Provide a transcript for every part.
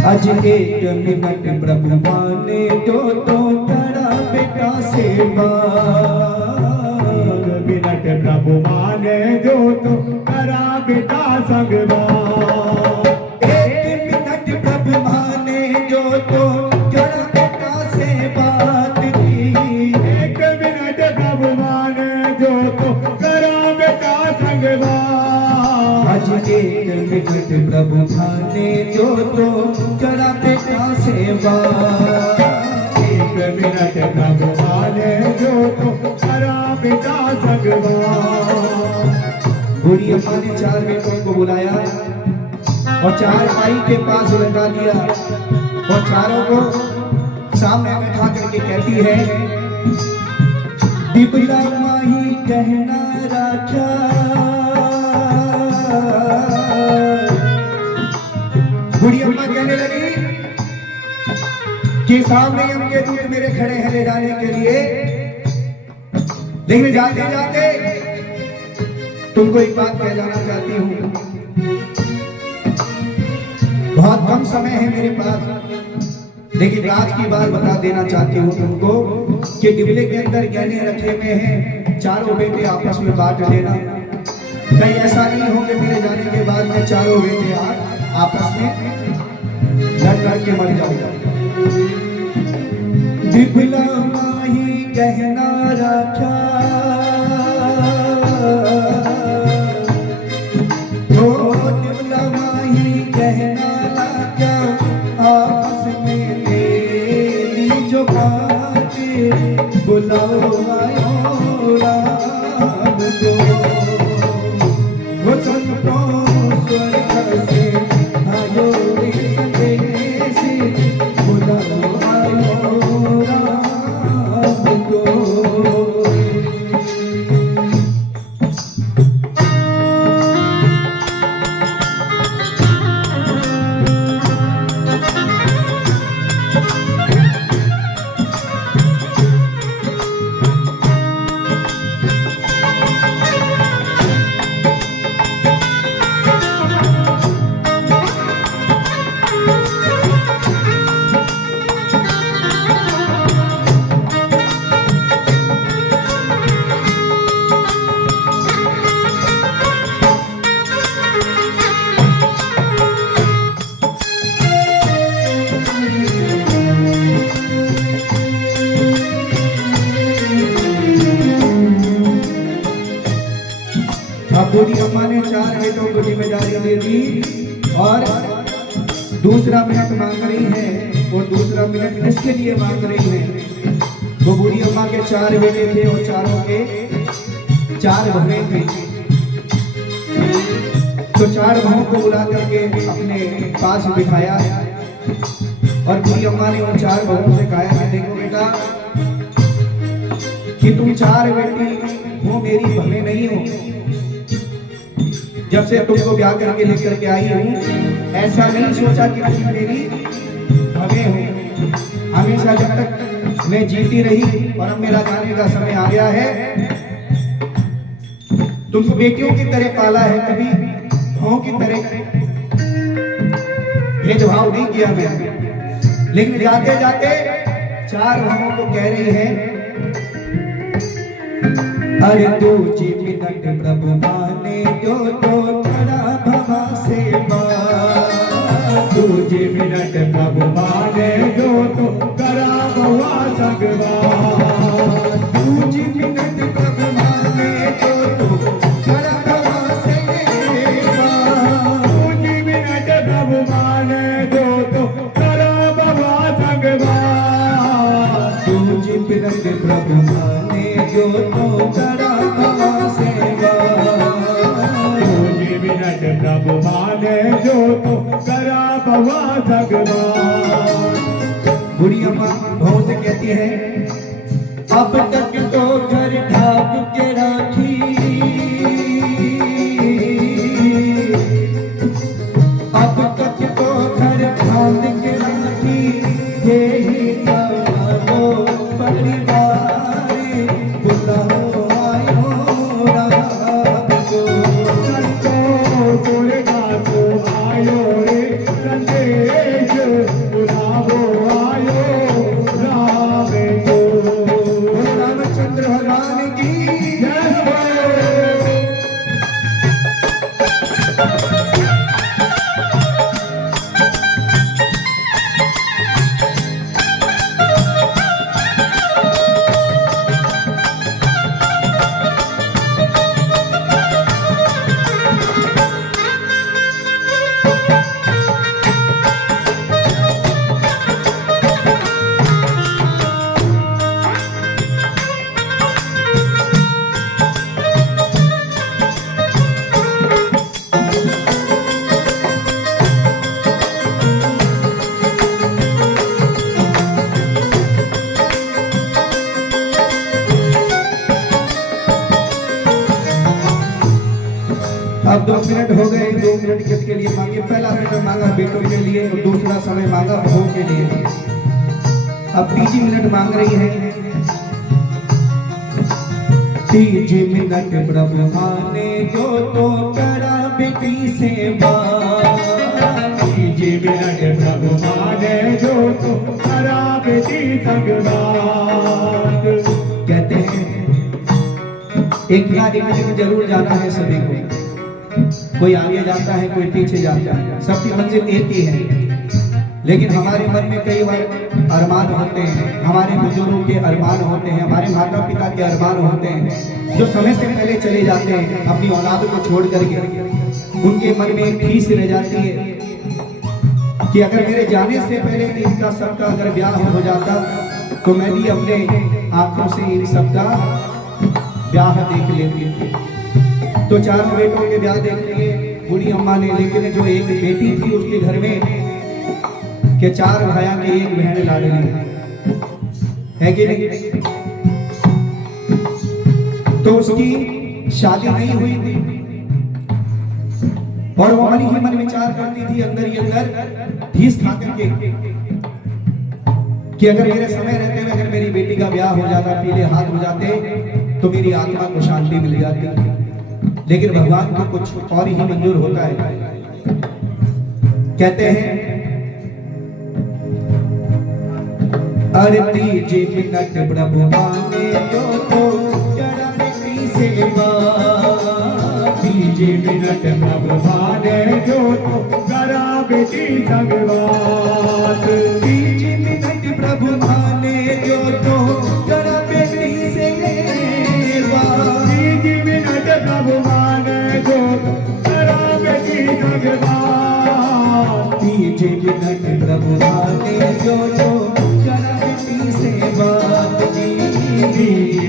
आज एक मिनट प्रभु माने जो तो करा बेटा सेवा। मिनट प्रभु माने जो तो करा बेटा संगवा। एक मिनट प्रभु माने जो तो करा बेटा सेवा तेरी। एक मिनट प्रभु माने जो तो करा बेटा संगवा। आज एक मिनट प्रभु माने जो तो करा बेटा सेवा। एक मिनट प्रभु माने जो तो करा बेटा संगवा। बूढ़ी अम्मा ने 4 बेटों को बुलाया और 4 माई के पास लगा दिया और चारों को सामने बैठा करके कहती है, दिबला माही कहना राजा। बूढ़ी अम्मा कहने लगी कि सामने उनके दूत मेरे खड़े हैं ले जाने के लिए, लेकिन जाते जाते तुमको एक बात कह जाना चाहती हूँ। बहुत कम समय है मेरे पास, लेकिन राज की बात बता देना चाहती हूँ तुमको कि डिबले के अंदर गहने रखे हुए हैं, चारों बेटे आपस में बांट लेना। कहीं ऐसा नहीं हो कि मेरे जाने के बाद में चारों बेटे आपस में लड़ के मर जाओ। डिबला माही गहना रखा तो डिबला माही गहना रखा आपस में तेरी जो बात बुलाओ आयो राम को। वो संतों स्वर्ग से आयो संदेश बुलाओ आयो राम को। बूढ़ी अम्मा ने 4 बेटों को जिम्मेदारी दे दी और दूसरा मिनट मांग रही है। और दूसरा मिनट किसके लिए मांग रही है? वो बूढ़ी अम्मा के 4 बेटे थे और चारों के 4 बहनें थी। तो 4 बहनों को बुला करके अपने पास बिठाया और बूढ़ी अम्मा ने उन 4 बहनों से कहा कि देखो बेटा कि तुम 4 बेटी हो, मेरी बहनें नहीं हो। जब से तुमको ब्याह करके लेकर के आई हूँ, ऐसा नहीं सोचा कि तुम मेरी भवे हो। हमेशा जब तक मैं जीती रही और अब मेरा जाने का समय आ गया है, तुमको बेटियों की तरह पाला है, कभी भावों की तरह भेदभाव नहीं किया मैं। लेकिन जाते जाते 4 भावों को कह रही है, अरे तू जी मिनट प्रभु माने जो तो करा भवा सेवा। तुझे मिनट प्रभु माने जो तो करा भवा संगवा। तुझे मिनट प्रभु माने जो तो करा भवा सेवा। तुझे मिनट प्रभु माने जो तो करा भवा संगवा। तुझे मिनट प्रभु माने जो तो करा भवा सेवा। तुझे मिनट प्रभु माने जो तो करा भवा संगवा। बूढ़ी अम्मा बहू से कहती है, अब तक तो घर ढाक के राखी, अब तक तो घर ढाक के राखी, यही सालो परिवार बुलाओ आयो राम को। संतो दुर्गा को आयो रे संदेश मांगा बेटों के लिए और दूसरा समय मांगा बहू के लिए। अब 3 मिनट मांग रही है। 3 मिनट प्रभु माने जो तो करा बेटी से बात। 3 मिनट प्रभु माने जो तो करा बेटी संग बात। कहते हैं एक ना एक दिन जरूर जाना है सभी को। कोई आगे जाता है, कोई पीछे जाता है, सबकी मंजिल एक ही है। लेकिन हमारे मन में कई बार अरमान होते हैं, हमारे बुजुर्गों के अरमान होते हैं, हमारे माता पिता के अरमान होते हैं, जो समय से पहले चले जाते हैं अपनी औलाद को छोड़ करके। उनके मन में एक खीस रह जाती है कि अगर मेरे जाने से पहले इनका सबका अगर ब्याह हो जाता तो मैं भी अपने आंखों से इन सबका ब्याह देख लेती। तो चारों बेटों के ब्याह देख लिए बूढ़ी अम्मा ने। लेकिन जो एक बेटी थी उसके घर में के 4 भाइयों के एक बहन लाडली है कि नहीं, तो उसकी शादी नहीं हुई थी और वो मन ही मन विचार करती थी अंदर ही अंदर ठीस खा करके कि अगर मेरे समय रहते हुए अगर मेरी बेटी का ब्याह हो जाता, पीले हाथ हो जाते तो मेरी आत्मा को शांति मिल जाती। लेकिन भगवान को कुछ और ही मंजूर होता है। कहते हैं अरे 3 मिनट प्रभु माने जो तो जरा बेटी से बात। 3 मिनट प्रभु माने जो तो करा बेटी संग बात। 3 मिनट प्रभु माने जो तो जरा बेटी से बात। 3 मिनट प्रभु माने जो तो करा बेटी संग बात। 3 मिनट प्रभु माने जो तो जरा बेटी से बात। 3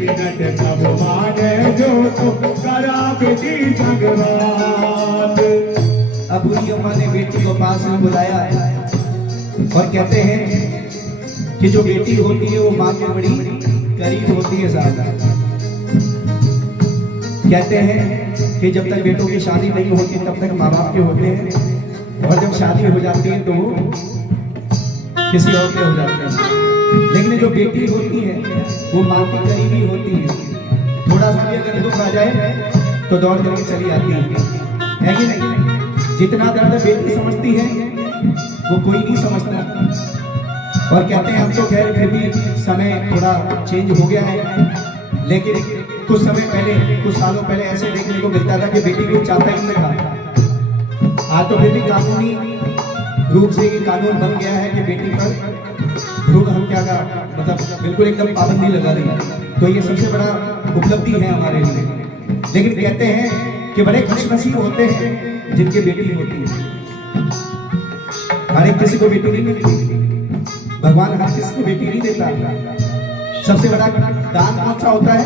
मिनट प्रभु माने जो तो करा बेटी संग बात। अब बुढ़ी अम्मा ने बेटी को पास में बुलाया और कहते हैं कि जो बेटी होती है वो माँ के बड़ी करीब होती है ज्यादा। कहते हैं कि जब तक बेटों की शादी नहीं होती तब तक माँ बाप के होते हैं और जब शादी हो जाती है तो वो किसी और के हो जाते हैं। लेकिन जो बेटी होती है वो माँ की करीबी होती है। थोड़ा सा भी अगर दुख आ जाए तो दौड़ करके चली आती है कि नहीं। जितना दर्द बेटी समझती है वो कोई नहीं समझता। और कहते हैं अब तो खैर फिर भी समय थोड़ा चेंज हो गया है, लेकिन कुछ समय पहले, कुछ सालों पहले ऐसे देखने को मिलता था कि बेटी को चाहता ही नहीं था। आज तो फिर भी कानूनी रूप से ये कानून बन गया है कि बेटी पर भ्रूण हत्या का मतलब बिल्कुल एकदम पाबंदी लगा दी। तो ये सबसे बड़ा उपलब्धि है हमारे लिए। लेकिन कहते हैं कि बड़े खुशनसीब होते हैं जिनकी बेटी होती है। हर एक किसी को बेटी नहीं मिलती, भगवान हर किसी को बेटी नहीं देता। सबसे बड़ा दान कौन सा होता है?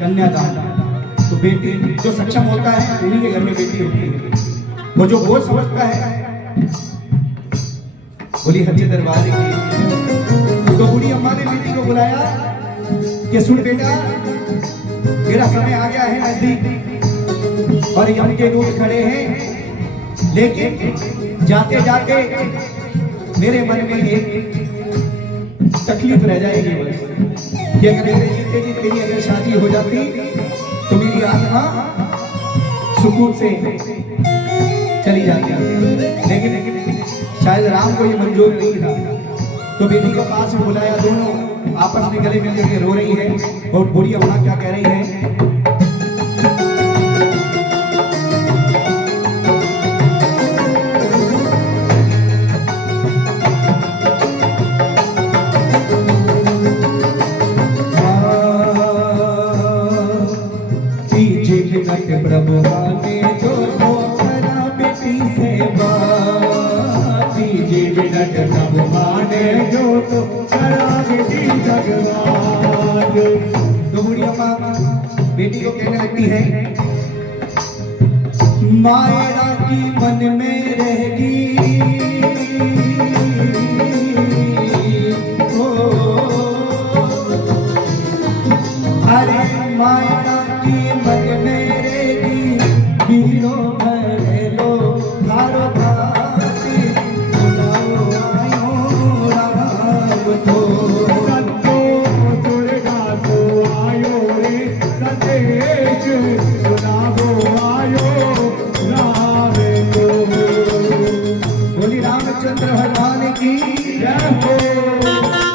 कन्यादान। तो बेटी जो सक्षम होता है उन्हीं के घर में बेटी होती है। वो जो बोझ समझता है, बोली हच्चे दरबार की। तो बूढ़ी अम्मा ने बेटी को बुलाया कि सुन बेटा, मेरा समय आ गया है नजदीक और यम के दूत खड़े हैं, लेकिन जाते जाते मेरे मन में एक तकलीफ रह जाएगी बस कि अगर मेरे जीते जी तेरी अगर शादी हो जाती तो मेरी आत्मा सुकून से चली जाती। लेकिन शायद राम को ये मंजूर नहीं था। तो बेटी को पास में बुलाया, दोनों आपस में गले मिल के रो रही है। और बूढ़ी अम्मा क्या कह रही है? प्रभु माने जो तो करा बेटी से बात। 3 मिनट प्रभु माने जो तो करा बेटी संग बात। तो बूढ़ी अम्मा बेटी को कहने लगती है, मायरा की मन में रहेगी अरे मायरा की मन में रहेगी, बीरो भर लो धारो धार। रामचंद्र भगवान की जय हो।